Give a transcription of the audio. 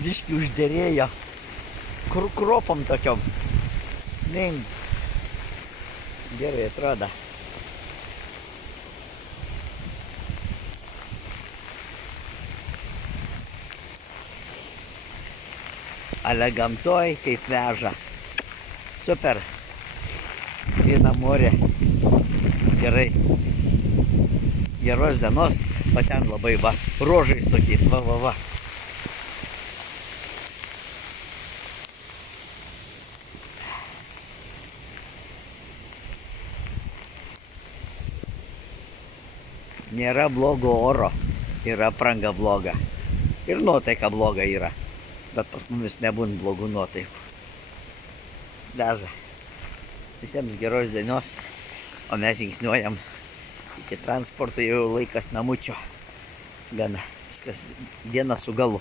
Biški užderėjo. Kropom tokiom. Sning. Gerai atrodo. Ale gamtoj kaip veža. Super. Eina morė. Gerai. Geros dienos. O ten labai va. Rožais tokiais. Va, va, va. Nėra blogo oro. Yra apranga bloga. Ir nuotaika bloga yra. Bet pas mumis nebūna blogų nuotaikų. Veža. Visiems geros dienos. O mes žingsniuojam. Iki transporto jau laikas namučio. Gana. Viskas diena su galu.